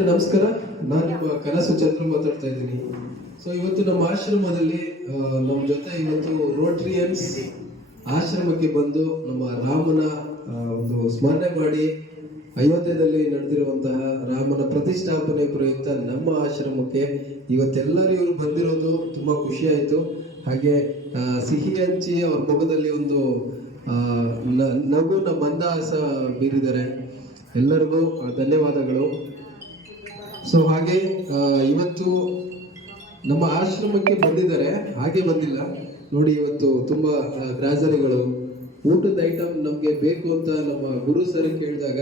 ನಮಸ್ಕಾರ. ನಾನು ನಿಮ್ಮ ಕನಸು ಚಂದ್ರ ಮಾತಾಡ್ತಾ ಇದ್ದೀನಿ. ಸೊ ಇವತ್ತು ನಮ್ಮ ಆಶ್ರಮದಲ್ಲಿ ನಮ್ಮ ಜೊತೆ ಇವತ್ತು ರೋಟ್ರಿಯನ್ಸ್ ಆಶ್ರಮಕ್ಕೆ ಬಂದು ನಮ್ಮ ರಾಮನ ಒಂದು ಸ್ಮರಣೆ ಮಾಡಿ ಅಯೋಧ್ಯೆಯಲ್ಲಿ ನಡೆದಿರುವಂತಹ ರಾಮನ ಪ್ರತಿಷ್ಠಾಪನೆ ಪ್ರಯುಕ್ತ ನಮ್ಮ ಆಶ್ರಮಕ್ಕೆ ಇವತ್ತೆಲ್ಲರೂ ಇವರು ಬಂದಿರೋದು ತುಂಬಾ ಖುಷಿ ಆಯಿತು. ಹಾಗೆ ಸಿಹಿ ಹಂಚಿ ಅವ್ರ ಮುಖದಲ್ಲಿ ಒಂದು ನಗುನ ಮಂದಹಾಸ ಬೀರಿದ್ದಾರೆ. ಎಲ್ಲರಿಗೂ ಧನ್ಯವಾದಗಳು. ಸೊ ಹಾಗೆ ಇವತ್ತು ನಮ್ಮ ಆಶ್ರಮಕ್ಕೆ ಬಂದಿದ್ದಾರೆ. ಹಾಗೆ ಬಂದಿಲ್ಲ. ನೋಡಿ, ಇವತ್ತು ತುಂಬಾ ಗ್ರಾಜರಿಗಳು ಊಟದ ಐಟಮ್ ನಮ್ಗೆ ಬೇಕು ಅಂತ ನಮ್ಮ ಗುರು ಸರ್ ಕೇಳಿದಾಗ,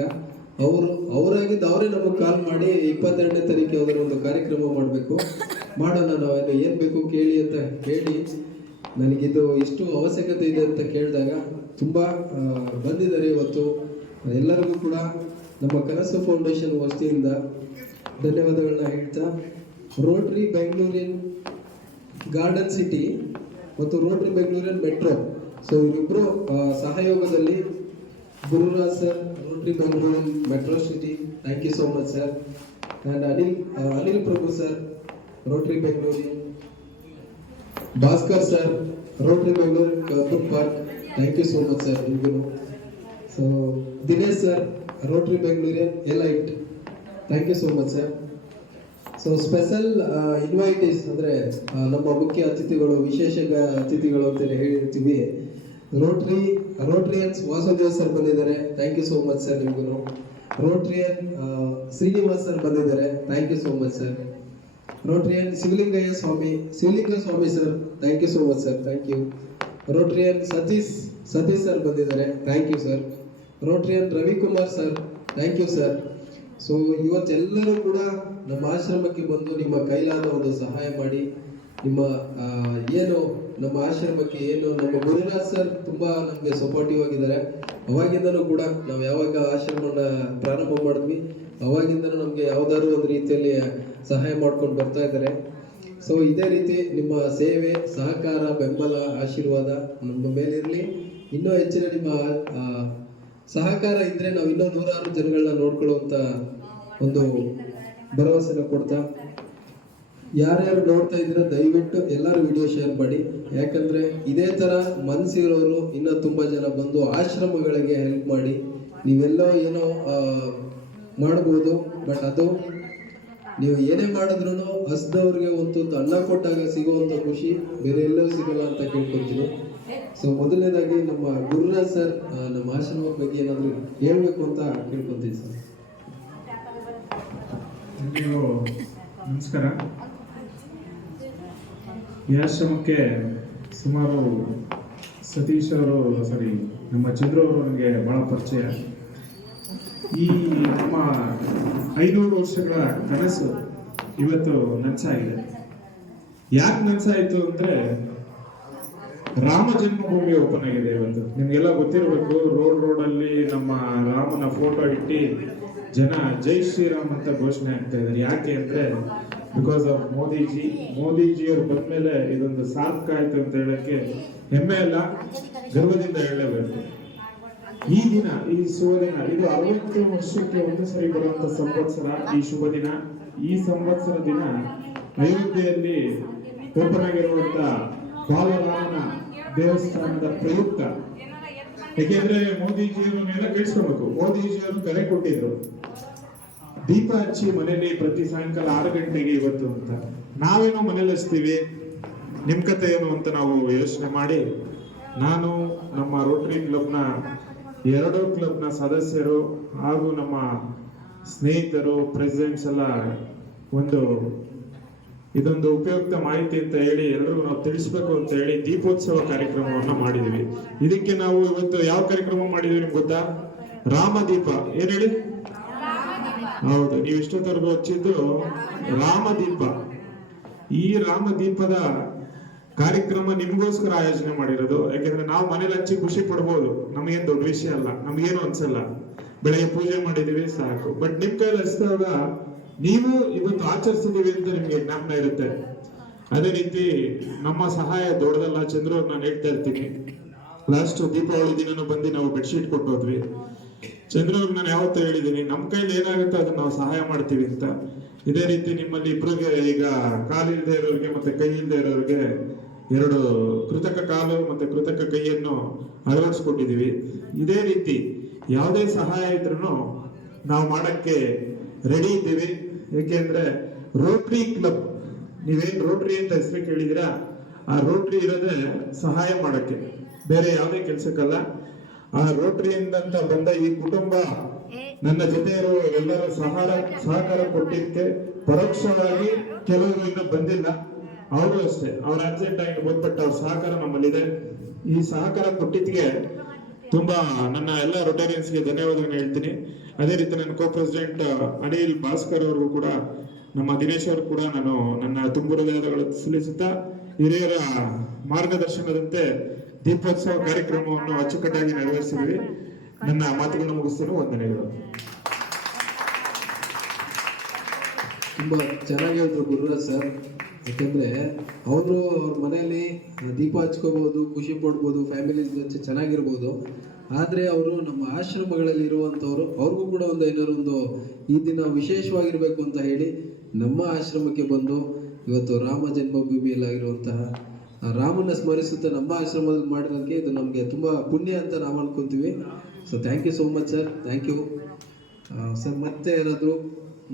ಅವರು, ಅವರಾಗಿದ್ದು ಅವರೇ ನಮಗೆ ಕಾಲ್ ಮಾಡಿ ಇಪ್ಪತ್ತೆರಡನೇ ತಾರೀಕು ಅದರ ಒಂದು ಕಾರ್ಯಕ್ರಮ ಮಾಡಬೇಕು. ಮಾಡೋಣ ನಾವೇನು ಏನು ಬೇಕು ಕೇಳಿ ಅಂತ ಹೇಳಿ, ನನಗಿದು ಎಷ್ಟು ಅವಶ್ಯಕತೆ ಇದೆ ಅಂತ ಕೇಳಿದಾಗ ತುಂಬಾ ಬಂದಿದ್ದಾರೆ ಇವತ್ತು. ಎಲ್ಲರಿಗೂ ಕೂಡ ನಮ್ಮ ಕನಸು ಫೌಂಡೇಶನ್ ವತಿಯಿಂದ ಧನ್ಯವಾದಗಳನ್ನ ಹೇಳ್ತಾ ರೋಟ್ರಿ ಬೆಂಗಳೂರಿನ ಗಾರ್ಡನ್ ಸಿಟಿ ಮತ್ತು ರೋಟ್ರಿ ಬೆಂಗಳೂರಿನ ಮೆಟ್ರೋ ಸೊ ಇವರಿಬ್ಬರು ಸಹಯೋಗದಲ್ಲಿ ಗುರುರಾಜ್ ಸರ್ ರೋಟ್ರಿ ಬೆಂಗಳೂರಿನ metro city thank you so much sir and Anil Anil Prabhu sir Rotary ಬೆಂಗಳೂರಿ Bhaskar sir Rotary Bengaluru Cubbon park thank you so much sir ನಿಮಗೂ so Dinesh sir rotary ಬೆಂಗಳೂರಿನ elite thank you so much sir so special invitees ಅಂದರೆ ನಮ್ಮ ಮುಖ್ಯ ಅತಿಥಿಗಳು ವಿಶೇಷ ಅತಿಥಿಗಳು ಅಂತೇಳಿ ಹೇಳಿರ್ತೀವಿ. ರೋಟ್ರಿ ರೋಟ್ರಿಯನ್ಸ್ ವಾಸುದೇವ್ ಸರ್ ಬಂದಿದ್ದಾರೆ. Thank you so much sir ನಿಮ್ಗೂ ರೋಟ್ರಿಯನ್ ಶ್ರೀನಿವಾಸ್ ಸರ್ ಬಂದಿದ್ದಾರೆ. Thank you so much sir Rotarian Shivalingaiah Swami, Shivalinga Swami sir thank you so much sir thank you Rotarian Satish Satish sir ಬಂದಿದ್ದಾರೆ. Thank you sir Rotarian Ravikumar sir thank you sir so ಇವತ್ತೆಲ್ಲರೂ ಕೂಡ ನಮ್ಮ ಆಶ್ರಮಕ್ಕೆ ಬಂದು ನಿಮ್ಮ ಕೈಲಾದ ಒಂದು ಸಹಾಯ ಮಾಡಿ, ನಿಮ್ಮ ಏನು ನಮ್ಮ ಆಶ್ರಮಕ್ಕೆ ಏನು, ನಮ್ಮ ಗುರುರಾಜ್ ಸರ್ ತುಂಬಾ ನಮಗೆ ಸಪೋರ್ಟಿವ್ ಆಗಿದ್ದಾರೆ. ಅವಾಗಿಂದನೂ ಕೂಡ ನಾವು ಯಾವಾಗ ಆಶ್ರಮನ ಪ್ರಾರಂಭ ಮಾಡಿದ್ವಿ, ಅವಾಗಿಂದನೂ ನಮಗೆ ಯಾವ್ದಾದ್ರು ಒಂದು ರೀತಿಯಲ್ಲಿ ಸಹಾಯ ಮಾಡ್ಕೊಂಡು ಬರ್ತಾ ಇದ್ದಾರೆ. ಸೊ ಇದೇ ರೀತಿ ನಿಮ್ಮ ಸೇವೆ, ಸಹಕಾರ, ಬೆಂಬಲ, ಆಶೀರ್ವಾದ ನಮ್ಮ ಮೇಲಿರಲಿ. ಇನ್ನೂ ಹೆಚ್ಚಿನ ನಿಮ್ಮ ಸಹಕಾರ ಇದ್ರೆ ನಾವು ಇನ್ನೂ ನೂರಾರು ಜನಗಳನ್ನ ನೋಡ್ಕೊಳ್ಳುವಂತ ಒಂದು ಭರವಸೆನ ಕೊಡ್ತಾ. ಯಾರ್ಯಾರು ನೋಡ್ತಾ ಇದ್ರೆ ದಯವಿಟ್ಟು ಎಲ್ಲರೂ ವಿಡಿಯೋ ಶೇರ್ ಮಾಡಿ. ಯಾಕಂದ್ರೆ ಇದೇ ತರ ಮನಸ್ಸಿರೋರು ಇನ್ನೂ ತುಂಬಾ ಜನ ಬಂದು ಆಶ್ರಮಗಳಿಗೆ ಹೆಲ್ಪ್ ಮಾಡಿ. ನೀವೆಲ್ಲೋ ಏನೋ ಮಾಡಬಹುದು ಬಟ್ ಅದು ನೀವು ಏನೇ ಮಾಡಿದ್ರು ಹಸ್ದವ್ರಿಗೆ ಒಂದು ಅನ್ನ ಕೊಟ್ಟಾಗ ಸಿಗುವಂತ ಖುಷಿ, ಬೇರೆ ಎಲ್ಲೂ ಸಿಗಲ್ಲ ಅಂತ ಕೇಳ್ಕೊತೀನಿ ಸೊ ಮೊದಲನೇದಾಗಿ ನಮ್ಮ ಗುರುರಾಜ್ ಸರ್ ನಮ್ಮ ಆಶ್ರಮದ ಬಗ್ಗೆ ಏನಾದ್ರು ಹೇಳ್ಬೇಕು ಅಂತ ಕೇಳ್ಕೊತೀನಿ ಸರ್. ನಮಸ್ಕಾರ. ಈ ಆಶ್ರಮಕ್ಕೆ ಸುಮಾರು ಸತೀಶ್ ಅವರು ಸಾರಿ ನಮ್ಮ ಚಂದ್ರು ಅವರು ನನಗೆ ಭಾಳ ಪರಿಚಯ. ಈ ನಮ್ಮ ಐನೂರು ವರ್ಷಗಳ ಕನಸು ಇವತ್ತು ನನಸಾಗಿದೆ ಯಾಕೆ ನನಸಾಯಿತು ಅಂದ್ರೆ ರಾಮ ಜನ್ಮಭೂಮಿ ಓಪನ್ ಆಗಿದೆ ಇವತ್ತು. ನಿಮ್ಗೆಲ್ಲ ಗೊತ್ತಿರಬೇಕು, ರೋಡ್ ರೋಡ್ ಅಲ್ಲಿ ನಮ್ಮ ರಾಮನ ಫೋಟೋ ಇಟ್ಟು ಜನ ಜೈ ಶ್ರೀರಾಮ್ ಅಂತ ಘೋಷಣೆ ಆಗ್ತಾ ಇದ್ದಾರೆ ಯಾಕೆ ಅಂದ್ರೆ ಬಿಕಾಸ್ ಆಫ್ ಮೋದಿಜಿ ಮೋದಿಜಿ ಅವ್ರು ಬಂದ್ಮೇಲೆ ಇದೊಂದು ಸಾರ್ಥಕ ಆಯ್ತು ಅಂತ ಹೇಳಕ್ಕೆ ಹೆಮ್ಮೆ ಅಲ್ಲ, ಗರ್ವದಿಂದ ಹೇಳಲೇಬೇಕು. ಈ ದಿನ, ಈ ಶುಭ ದಿನ, ಇದು ಅರವತ್ತು ವರ್ಷಕ್ಕೆ ಒಂದು ಸರಿ ಬರುವಂತ ಸಂವತ್ಸರ, ಈ ಶುಭ ದಿನ. ಈ ಸಂವತ್ಸರ ದಿನ ಅಯೋಧ್ಯೆಯಲ್ಲಿ ಓಪನ್ ಆಗಿರುವಂತ ಬಾಲರಾಮನ ದೇವಸ್ಥಾನದ ಪ್ರಯುಕ್ತ. ಯಾಕೆಂದ್ರೆ ಮೇಲೆ ಕೇಳಿಸ್ಕೊಬೇಕು ಮೋದಿಜಿಯವರು ಕರೆ ಕೊಟ್ಟಿದ್ರು. ದೀಪ ಹಚ್ಚಿ ಮನೆಯಲ್ಲಿ ಪ್ರತಿ ಸಾಯಂಕಾಲ ಆರು ಗಂಟೆಗೆ ಇವತ್ತು ಅಂತ. ನಾವೇನೋ ಮನೇಲಿ ಹಚ್ತೀವಿ? ನಿಮ್ ಕತೆ ಏನು ಅಂತ ನಾವು ಯೋಚನೆ ಮಾಡಿ. ನಾನು ನಮ್ಮ ರೋಟರಿ ಕ್ಲಬ್ನ ಎರಡು ಕ್ಲಬ್ನ ಸದಸ್ಯರು ಹಾಗೂ ನಮ್ಮ ಸ್ನೇಹಿತರು, ಪ್ರೆಸಿಡೆಂಟ್ಸ್ ಎಲ್ಲ ಒಂದು ಇದೊಂದು ಉಪಯುಕ್ತ ಮಾಹಿತಿ ಅಂತ ಹೇಳಿ ಎಲ್ಲರಿಗೂ ನಾವು ತಿಳಿಸ್ಬೇಕು ಅಂತ ಹೇಳಿ ದೀಪೋತ್ಸವ ಕಾರ್ಯಕ್ರಮವನ್ನ ಮಾಡಿದೀವಿ. ಇದಕ್ಕೆ ನಾವು ಇವತ್ತು ಯಾವ ಕಾರ್ಯಕ್ರಮ ಮಾಡಿದ್ವಿ ನಿಮ್ಗೆ ಗೊತ್ತಾ? ರಾಮದೀಪ ಏನ್ ಹೇಳಿ? ಹೌದು, ನೀವು ಇಷ್ಟೊತ್ತವರೆಗೂ ಹಚ್ಚಿದ್ದು ರಾಮದೀಪ ಈ ರಾಮದೀಪದ ಕಾರ್ಯಕ್ರಮ ನಿಮ್ಗೋಸ್ಕರ ಆಯೋಜನೆ ಮಾಡಿರೋದು. ಯಾಕಂದ್ರೆ ನಾವು ಮನೇಲಿ ಹಚ್ಚಿ ಖುಷಿ ಪಡ್ಬೋದು. ನಮ್ಗೇನು ದೊಡ್ಡ ವಿಷಯ ಅಲ್ಲ. ನಮ್ಗೇನು ಅನ್ಸಲ್ಲ. ಬೆಳಗ್ಗೆ ಪೂಜೆ ಮಾಡಿದೀವಿ ಸಾಕು. ಬಟ್ ನಿಮ್ ಕೈಲಿ ಹಚ್ಚಿದಾಗ ನೀವು ಇವತ್ತು ಆಚರಿಸಿದೀವಿ ಅಂತ ನಿಮ್ಗೆ ಜ್ಞಾಪನ ಇರುತ್ತೆ? ಅದೇ ರೀತಿ ನಮ್ಮ ಸಹಾಯ ದೊಡ್ಡದಲ್ಲ ಚಂದ್ರು ನಾನು ಹೇಳ್ತಾ ಇರ್ತೀನಿ. ಲಾಸ್ಟ್ ದೀಪಾವಳಿ ದಿನನೂ ಬಂದು ನಾವು ಬೆಡ್ಶೀಟ್ ಕೊಟ್ಟು ಹೋದ್ವಿ ಚಂದ್ರ ನಾನು ಯಾವತ್ತೂ ಹೇಳಿದ್ದೀನಿ, ನಮ್ಮ ಕೈಲಿ ಏನಾಗುತ್ತೆ ಅದನ್ನ ನಾವು ಸಹಾಯ ಮಾಡ್ತೀವಿ ಅಂತ. ಇದೇ ರೀತಿ ನಿಮ್ಮಲ್ಲಿ ಇಬ್ಬರಿಗೆ ಈಗ ಕಾಲಿಲ್ಲದೆ ಇರೋರಿಗೆ ಮತ್ತೆ ಕೈ ಇಲ್ಲದೆ ಇರೋರಿಗೆ ಎರಡು ಕೃತಕ ಕಾಲು ಮತ್ತೆ ಕೃತಕ ಕೈಯನ್ನು ಅಳವಡಿಸ್ಕೊಟ್ಟಿದೀವಿ ಇದೇ ರೀತಿ ಯಾವುದೇ ಸಹಾಯ ಇದ್ರೂ ನಾವು ಮಾಡಕ್ಕೆ ರೆಡಿ ಇದ್ದೀವಿ. ಏಕೆಂದ್ರೆ ರೋಟ್ರಿ ಕ್ಲಬ್ ನೀವೇನ್ ರೋಟ್ರಿ ಅಂತ ಹೆಸರು ಕೇಳಿದಿರಾ ಆ ರೋಟ್ರಿ ಇರೋದೇ ಸಹಾಯ ಮಾಡಕ್ಕೆ. ಬೇರೆ ಯಾವುದೇ ಕೆಲ್ಸಕ್ಕಲ್ಲ. ಆ ರೋಟ್ರಿಯಿಂದ ಬಂದ ಈ ಕುಟುಂಬ ನನ್ನ ಜೊತೆ ಇರುವ ಎಲ್ಲರೂ ಸಹಾರ ಸಹಕಾರ ಕೊಟ್ಟಿದ್ದಕ್ಕೆ ಪರೋಕ್ಷವಾಗಿ ಕೆಲವರು ಇನ್ನೂ ಬಂದಿಲ್ಲ. ಅವರು ಅಷ್ಟೇ. ಅವ್ರ ಅರ್ಜೆಂಟ್ ಆಗಿ ಬಂದ್ಬಿಟ್ಟು ಅವ್ರ ಸಹಕಾರ ನಮ್ಮಲ್ಲಿದೆ. ಈ ಸಹಕಾರ ಕೊಟ್ಟಿದ್ಗೆ ತುಂಬಾ ನನ್ನ ಎಲ್ಲ ರೊಟೇರಿಯನ್ಸ್ಗೆ ಧನ್ಯವಾದಗಳನ್ನ ಹೇಳ್ತೀನಿ. ಅದೇ ರೀತಿ ನನ್ನ ಕೋ ಪ್ರೆಸಿಡೆಂಟ್ ಅನಿಲ್ ಭಾಸ್ಕರ್ ಅವ್ರಿಗೂ ಕೂಡ, ನಮ್ಮ ದಿನೇಶ್ ಅವರು ಕೂಡ ನಾನು ನನ್ನ ತುಂಬು ಹೃದಯಗಳು ಸಲ್ಲಿಸುತ್ತಾ, ಹಿರಿಯರ ಮಾರ್ಗದರ್ಶನದಂತೆ ದೀಪೋತ್ಸವ ಕಾರ್ಯಕ್ರಮವನ್ನು ಅಚ್ಚುಕಟ್ಟಾಗಿ ನೆರವೇರಿಸಿದ್ವಿ ನನ್ನ ಮಾತುಗಳನ್ನು ಮುಗಿಸಲು ವಂದನೆಗಳು. ತುಂಬಾ ಚೆನ್ನಾಗಿ ಹೇಳಿದ್ರು ಗುರುರಾಜ್ ಸರ್. ಯಾಕಂದ್ರೆ ಅವರು ಅವ್ರ ಮನೆಯಲ್ಲಿ ದೀಪ ಹಚ್ಕೋಬೋದು, ಖುಷಿ ಪಡ್ಬೋದು ಫ್ಯಾಮಿಲಿ ಜೊತೆ ಚೆನ್ನಾಗಿರ್ಬೋದು. ಆದರೆ ಅವರು ನಮ್ಮ ಆಶ್ರಮಗಳಲ್ಲಿ ಇರುವಂಥವ್ರು, ಅವ್ರಿಗೂ ಕೂಡ ಒಂದು ಏನಾದ್ರು ಒಂದು ಈ ದಿನ ವಿಶೇಷವಾಗಿರಬೇಕು ಅಂತ ಹೇಳಿ ನಮ್ಮ ಆಶ್ರಮಕ್ಕೆ ಬಂದು ಇವತ್ತು ರಾಮ ಜನ್ಮಭೂಮಿಯಲ್ಲಾಗಿರುವಂತಹ ರಾಮನ ಸ್ಮರಿಸುತ್ತಾ ನಮ್ಮ ಆಶ್ರಮದಲ್ಲಿ ಮಾಡಿದಕ್ಕೆ ಇದು ನಮಗೆ ತುಂಬ ಪುಣ್ಯ ಅಂತ ನಾವು ಅನ್ಕೊಂತೀವಿ. So thank you so much sir thank you sir ಮತ್ತೆ ಯಾರಾದರೂ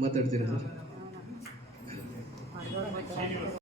ಮಾತಾಡ್ತೀರಾ ಸರ್